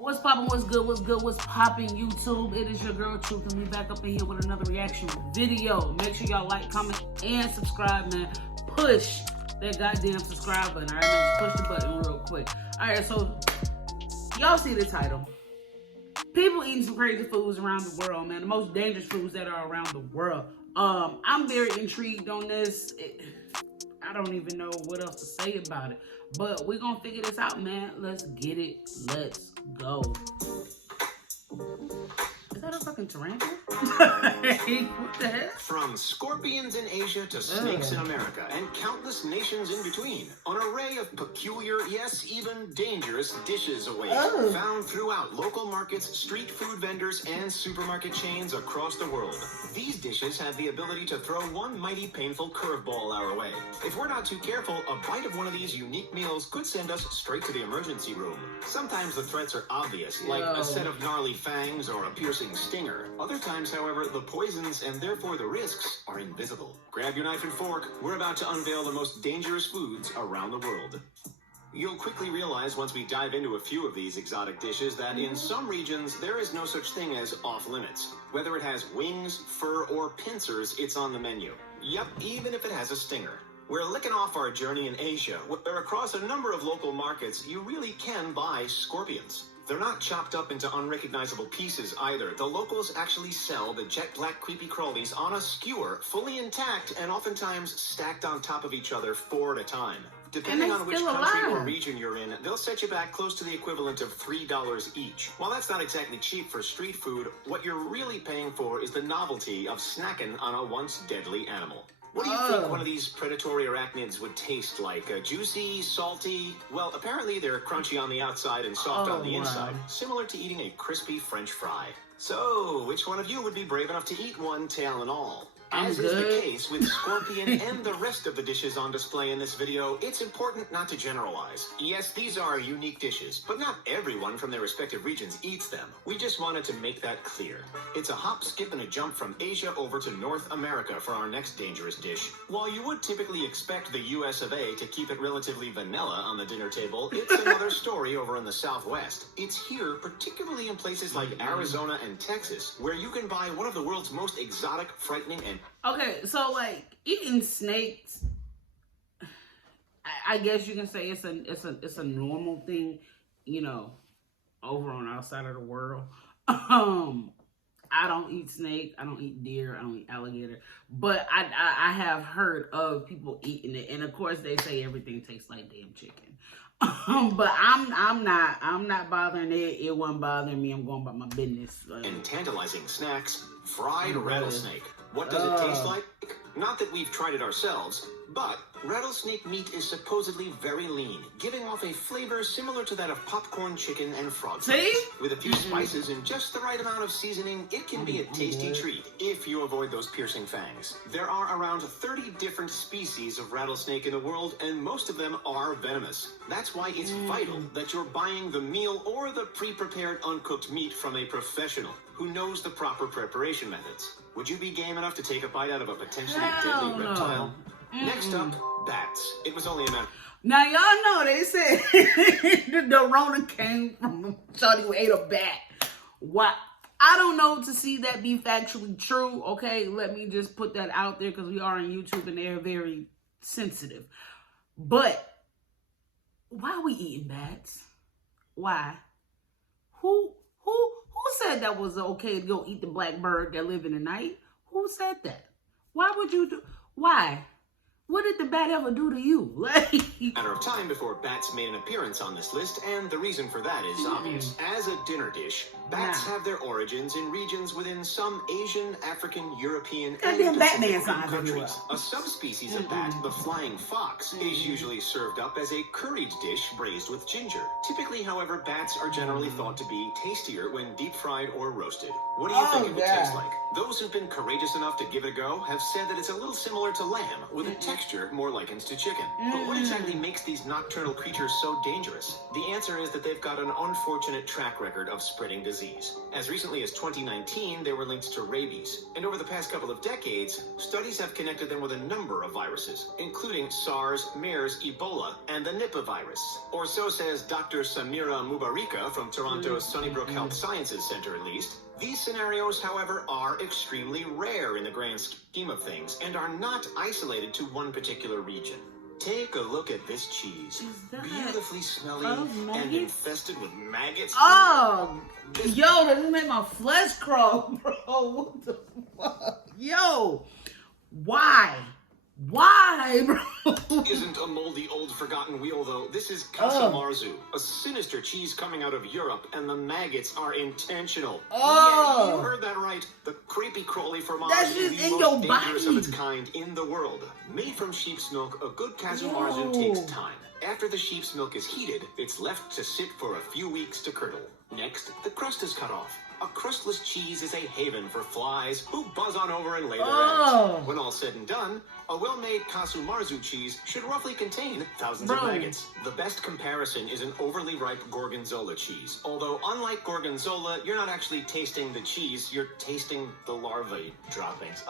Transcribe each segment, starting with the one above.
What's poppin', what's good, what's poppin', YouTube? It is your girl, Truth, and we back up in here with another reaction video. Make sure y'all like, comment, and subscribe, man. Push that goddamn subscribe button, alright, man? Just push the button real quick. Alright, so, y'all see the title. People eating some crazy foods around the world, man. The most dangerous foods that are around the world. I'm very intrigued on this. I don't even know what else to say about it. But we're gonna figure this out, man. Let's get it. Let's go. Is that a fucking tarantula? What the heck? From scorpions in Asia to snakes in America and countless nations in between, an array of peculiar, yes, even dangerous dishes await. Found throughout local markets, street food vendors, and supermarket chains across the world. These dishes have the ability to throw one mighty painful curveball our way. If we're not too careful, a bite of one of these unique meals could send us straight to the emergency room. Sometimes the threats are obvious, like a set of gnarly fangs or a piercing stinger. Other times, however, the poisons and therefore the risks are invisible. Grab your knife and fork. We're about to unveil the most dangerous foods around the world. You'll quickly realize once we dive into a few of these exotic dishes that in some regions there is no such thing as off-limits. Whether it has wings, fur, or pincers, it's on the menu. Yep, even if it has a stinger. We're licking off our journey in Asia, where across a number of local markets you really can buy scorpions. They're not chopped up into unrecognizable pieces either. The locals actually sell the jet black creepy crawlies on a skewer, fully intact and oftentimes stacked on top of each other 4 at a time. Depending on which country or region you're in, they'll set you back close to the equivalent of $3 each. While that's not exactly cheap for street food, what you're really paying for is the novelty of snacking on a once deadly animal. What do you think one of these predatory arachnids would taste like? Juicy, salty? Well, apparently they're crunchy on the outside and soft on the inside, similar to eating a crispy French fry. So, which one of you would be brave enough to eat one, tail and all? As is the case with scorpion and the rest of the dishes on display in this video, it's important not to generalize. Yes, these are unique dishes, but not everyone from their respective regions eats them. We just wanted to make that clear. It's a hop, skip, and a jump from Asia over to North America for our next dangerous dish. While you would typically expect the US of A to keep it relatively vanilla on the dinner table, it's another story over in the Southwest. It's here, particularly in places like Arizona and Texas, where you can buy one of the world's most exotic, frightening, and okay, so like eating snakes, I guess you can say it's a normal thing, you know, over on our side of the world. I don't eat snake, I don't eat deer, I don't eat alligator, but I have heard of people eating it, and of course they say everything tastes like damn chicken. But I'm not bothering it. It wasn't bothering me. I'm going about my business. And tantalizing snacks, fried rattlesnake. What does it taste like? Not that we've tried it ourselves, but rattlesnake meat is supposedly very lean, giving off a flavor similar to that of popcorn chicken and frog legs. With a few spices and just the right amount of seasoning, it can be a tasty treat if you avoid those piercing fangs. There are around 30 different species of rattlesnake in the world, and most of them are venomous. That's why it's vital that you're buying the meal or the pre-prepared uncooked meat from a professional who knows the proper preparation methods. Would you be game enough to take a bite out of a potentially deadly reptile? Next up, bats. It was only a matter. Now y'all know they said the Rona came from somebody who ate a bat. What? I don't know to see that be factually true. Okay, let me just put that out there because we are on YouTube and they're very sensitive. But why are we eating bats? Why? Who said that was okay to go eat the black bird that live in the night? Who said that? Why would you do? Why? What did the bat ever do to you? Matter of time before bats made an appearance on this list, and the reason for that is obvious. As a dinner dish, bats have their origins in regions within some Asian, African, European, and Pacific countries. A subspecies of bat, the flying fox, is usually served up as a curried dish braised with ginger. Typically, however, bats are generally thought to be tastier when deep fried or roasted. What do you think it would taste like? Those who've been courageous enough to give it a go have said that it's a little similar to lamb, with a texture texture more likens to chicken. But what exactly makes these nocturnal creatures so dangerous? The answer is that they've got an unfortunate track record of spreading disease. As recently as 2019, they were linked to rabies. And over the past couple of decades, studies have connected them with a number of viruses, including SARS, MERS, Ebola, and the Nipah virus. Or so says Dr. Samira Mubarika from Toronto's Sunnybrook Health Sciences Center, at least. These scenarios, however, are extremely rare in the grand scheme of things and are not isolated to one particular region. Take a look at this cheese. Beautifully smelly and infested with maggots. Oh, yo, that just made my flesh crawl, bro. What the fuck? Yo, why? Why, bro? Isn't a moldy old forgotten wheel, though. This is Casa Marzu, a sinister cheese coming out of Europe, and the maggots are intentional. Oh, yeah, you heard that right. The creepy crawly fromage that's is just the in most your dangerous body. of its kind in the world. Made from sheep's milk, a good Casa Marzu takes time. After the sheep's milk is heated, it's left to sit for a few weeks to curdle. Next, the crust is cut off. A crustless cheese is a haven for flies who buzz on over and lay their eggs. When all said and done, a well-made Casu Marzu cheese should roughly contain thousands of maggots. The best comparison is an overly ripe Gorgonzola cheese. Although, unlike Gorgonzola, you're not actually tasting the cheese, you're tasting the larvae droppings.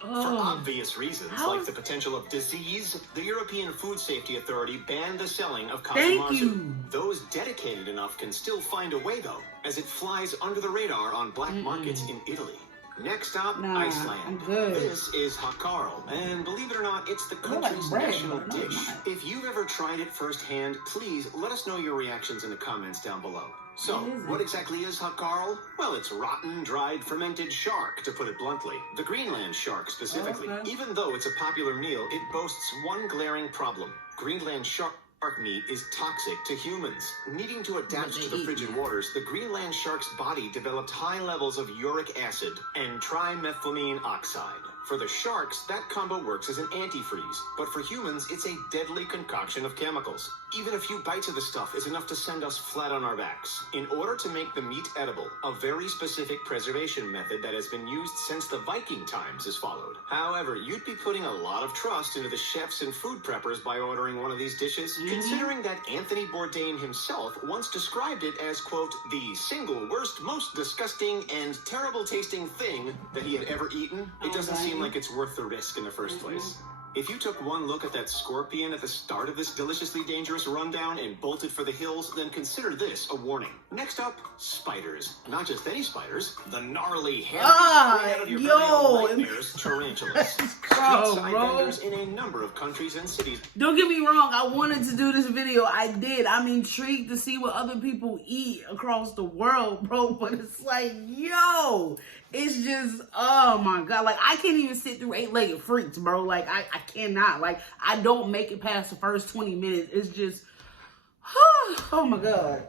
For obvious reasons, like the potential of disease, the European Food Safety Authority banned the selling of Casu Marzu. Those dedicated enough can still find a way, though, as it flies under the radar on black markets in Italy. Next up, Iceland. This is Hakkarl, and believe it or not, it's the country's national dish. If you've ever tried it firsthand, please let us know your reactions in the comments down below. So, what exactly is Hakkarl? Well, it's rotten, dried, fermented shark, to put it bluntly. The Greenland shark, specifically. Even though it's a popular meal, it boasts one glaring problem. Greenland shark meat is toxic to humans. Needing to adapt to the frigid waters, the Greenland shark's body developed high levels of uric acid and trimethylamine oxide. For the sharks, that combo works as an antifreeze, but for humans, it's a deadly concoction of chemicals. Even a few bites of the stuff is enough to send us flat on our backs. In order to make the meat edible, a very specific preservation method that has been used since the Viking times is followed. However, you'd be putting a lot of trust into the chefs and food preppers by ordering one of these dishes, considering that Anthony Bourdain himself once described it as, quote, the single worst, most disgusting, and terrible tasting thing that he had ever eaten. It doesn't seem like it's worth the risk in the first place. If you took one look at that scorpion at the start of this deliciously dangerous rundown and bolted for the hills, then consider this a warning. Next up, spiders. Not just any spiders, the gnarly, hairy, straight out of your very own nightmares, tarantulas. Street-side vendors in a number of countries and cities. Don't get me wrong, I wanted to do this video. I did. I'm intrigued to see what other people eat across the world, bro. But it's like, yo, it's just, oh my God. Like, I can't even sit through 8-legged freaks, bro. Like, I cannot. Like, I don't make it past the first 20 minutes. It's just, oh my God.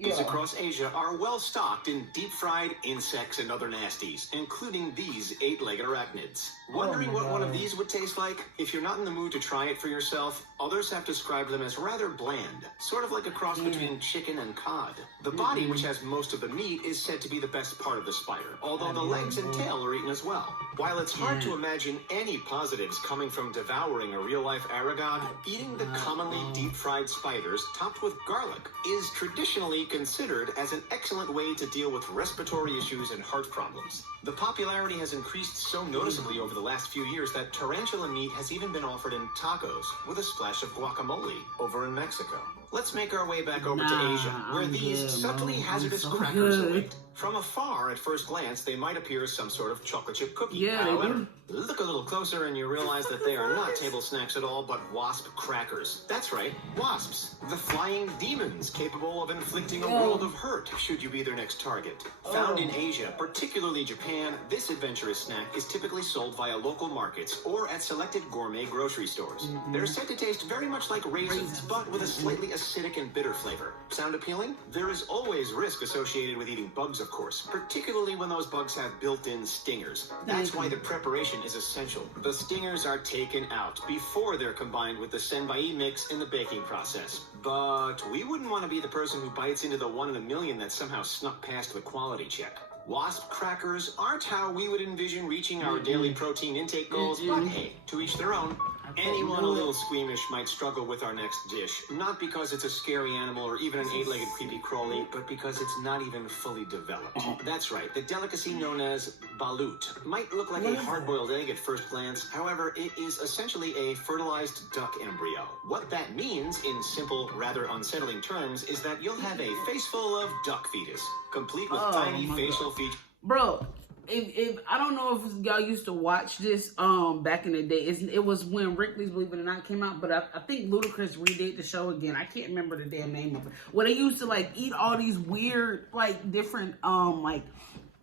These across Asia are well stocked in deep-fried insects and other nasties, including these 8-legged arachnids. Wondering what one of these would taste like? If you're not in the mood to try it for yourself, others have described them as rather bland, sort of like a cross between chicken and cod. The body, which has most of the meat, is said to be the best part of the spider, although the legs and tail are eaten as well. While it's hard to imagine any positives coming from devouring a real-life aragog, eating the commonly deep-fried spiders topped with garlic is traditionally considered as an excellent way to deal with respiratory issues and heart problems. The popularity has increased so noticeably over the last few years that tarantula meat has even been offered in tacos with a splash of guacamole over in Mexico. Let's make our way back over to Asia, where these subtly hazardous crackers await. From afar, at first glance, they might appear as some sort of chocolate chip cookie. However, look a little closer and you realize that they are not table snacks at all, but wasp crackers. That's right, wasps. The flying demons capable of inflicting a world of hurt should you be their next target. Found in Asia, particularly Japan, this adventurous snack is typically sold via local markets or at selected gourmet grocery stores. They're said to taste very much like raisins, but with a slightly acidic and bitter flavor. Sound appealing? There is always risk associated with eating bugs, of course, particularly when those bugs have built-in stingers. That's why the preparation is essential. The stingers are taken out before they're combined with the senbei mix in the baking process. But we wouldn't want to be the person who bites into the 1 in a million that somehow snuck past the quality check. Wasp crackers aren't how we would envision reaching our daily protein intake goals, but hey, to each their own. Anyone a little squeamish might struggle with our next dish, not because it's a scary animal or even an 8-legged creepy crawly, but because it's not even fully developed. That's right, the delicacy known as balut might look like a hard-boiled egg at first glance. However, it is essentially a fertilized duck embryo. What that means, in simple, rather unsettling terms, is that you'll have a face full of duck fetus, complete with tiny facial features. Bro, if I don't know if y'all used to watch this back in the day. It was when Ripley's Believe It or Not came out, but I think Ludacris redid the show again. I can't remember the damn name of it. Where they used to like eat all these weird like different like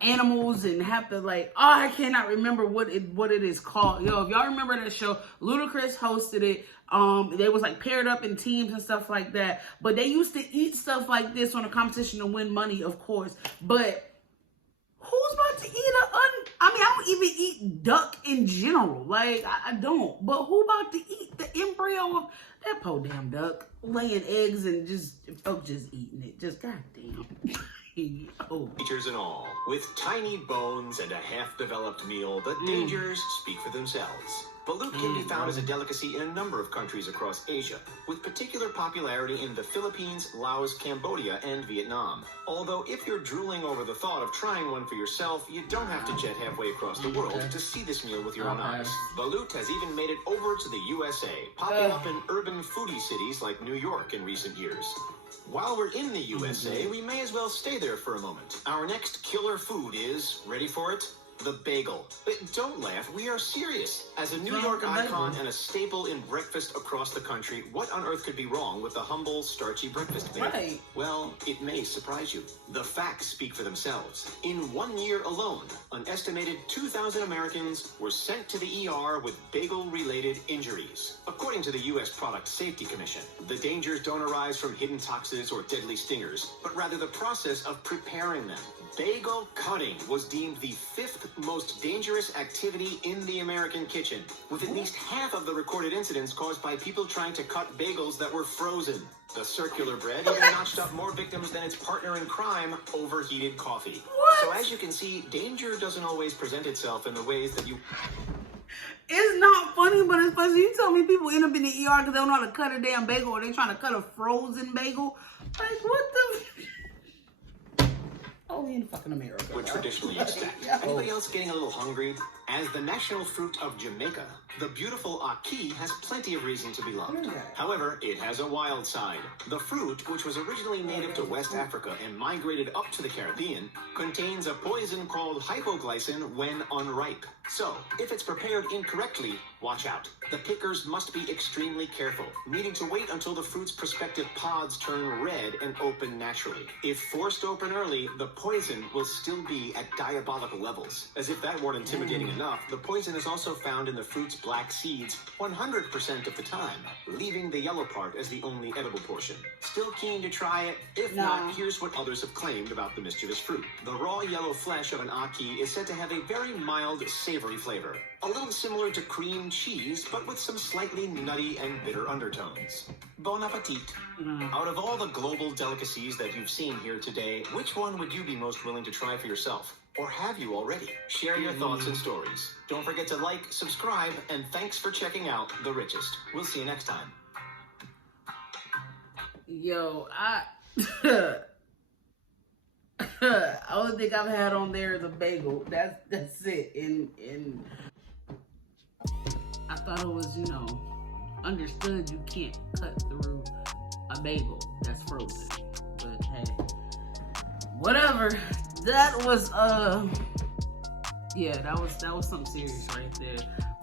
animals and have to like I cannot remember what it is called. Yo, if y'all remember that show, Ludacris hosted it. They was like paired up in teams and stuff like that. But they used to eat stuff like this on a competition to win money, of course. But who's about to eat I don't even eat duck in general. Like, I don't. But who about to eat the embryo of that poor damn duck laying eggs and just folks just eating it? Just goddamn. Features and all, with tiny bones and a half-developed meal, the dangers speak for themselves. Balut can be found as a delicacy in a number of countries across Asia, with particular popularity in the Philippines, Laos, Cambodia, and Vietnam. Although if you're drooling over the thought of trying one for yourself, you don't have to jet halfway across the world to see this meal with your own eyes. Balut has even made it over to the USA, popping up in urban foodie cities like New York in recent years. While we're in the USA, we may as well stay there for a moment. Our next killer food is, ready for it? The bagel. But don't laugh, we are serious. As a New York icon and a staple in breakfast across the country, what on earth could be wrong with the humble, starchy breakfast bagel? Right. Well, it may surprise you. The facts speak for themselves. In 1 year alone, an estimated 2,000 Americans were sent to the ER with bagel-related injuries. According to the U.S. Product Safety Commission, the dangers don't arise from hidden toxins or deadly stingers, but rather the process of preparing them. Bagel cutting was deemed the 5th most dangerous activity in the American kitchen, with at least half of the recorded incidents caused by people trying to cut bagels that were frozen. The circular bread even notched up more victims than its partner in crime, overheated coffee. So as you can see, danger doesn't always present itself in the ways that you... It's not funny, but it's funny. You tell me people end up in the ER because they don't know how to cut a damn bagel or they trying to cut a frozen bagel. Like, what the... Only in fucking America. Would traditionally expect. Anybody else getting a little hungry? As the national fruit of Jamaica, the beautiful ackee has plenty of reason to be loved. However, it has a wild side. The fruit, which was originally native to West Africa and migrated up to the Caribbean, contains a poison called hypoglycin when unripe. So, if it's prepared incorrectly, watch out. The pickers must be extremely careful, needing to wait until the fruit's prospective pods turn red and open naturally. If forced open early, the poison will still be at diabolical levels. As if that weren't intimidating enough, the poison is also found in the fruit's black seeds 100% of the time, leaving the yellow part as the only edible portion. Still keen to try it? If not, here's what others have claimed about the mischievous fruit. The raw yellow flesh of an ackee is said to have a very mild, savory flavor. A little similar to cream cheese, but with some slightly nutty and bitter undertones. Bon appetit. Out of all the global delicacies that you've seen here today, which one would you be most willing to try for yourself? Or have you already? Share your thoughts and stories. Don't forget to like, subscribe, and thanks for checking out The Richest. We'll see you next time. Yo, only thing I've had on there is a bagel. That's it. And I thought it was, understood you can't cut through a bagel that's frozen. But hey, whatever. That was that was something serious right there.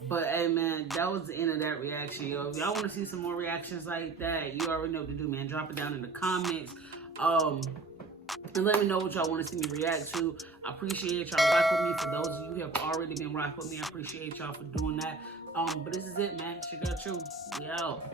But hey man, that was the end of that reaction, yo. If y'all want to see some more reactions like that, you already know what to do, man. Drop it down in the comments. And let me know what y'all want to see me react to. I appreciate y'all rocking with me. For those of you who have already been rocking with me, I appreciate y'all for doing that. But this is it, man. It's your girl Truth. We out.